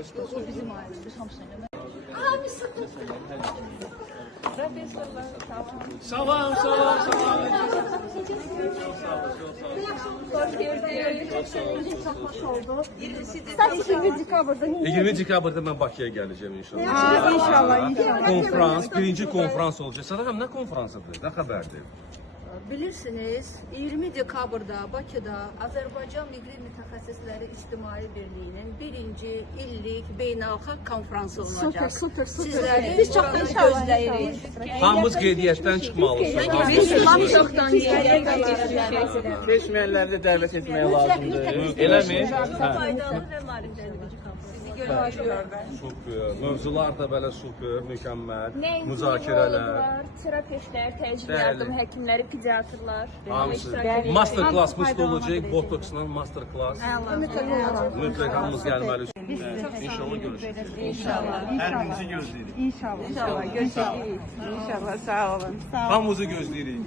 xoşdur. O bizim ailəmiz hamısına görə. Professorlar, sağ olun. Sağ olun. Hoş gördük. Çok hoş oldu. 20 dekabrda. 20 dekabrda mən Bakıya gələcəm inşallah. İnşallah. Konferans, birinci konferans olacaq. Sadaqam, nə konferansıdır? Nə xəbərdir? Bilirsiniz, 20 dekabrda Bakıda Azərbaycan Miqri Mütəxəssisləri İctimai Birliyinin birinci illik beynəlxalq konfransı olacaq. Süper. Sizləri Biz çox gözləyirik. Hamımız qeydiyyatdan çıxmalısınız. Biz çoxdan Keçməyənləri də dəvət etmək lazımdır. Eləmi? faydalı və maarifləndirici konfrans. Super. Mövzular da belə super, mükəmməl. Müzakirələr. Neyroloqlar, terapevtlər, təcili yardım həkimləri, pediatrlar. Hamısı. Master class-ımız da olacaq. Botoksla master class. Mütləq hamımız gəlməlisiniz. İnşallah görüşürüz. Hər birinizi gözləyirik. İnşallah. Görüşürüz. İnşallah. Sağ olun. Hamımızı gözləyirik.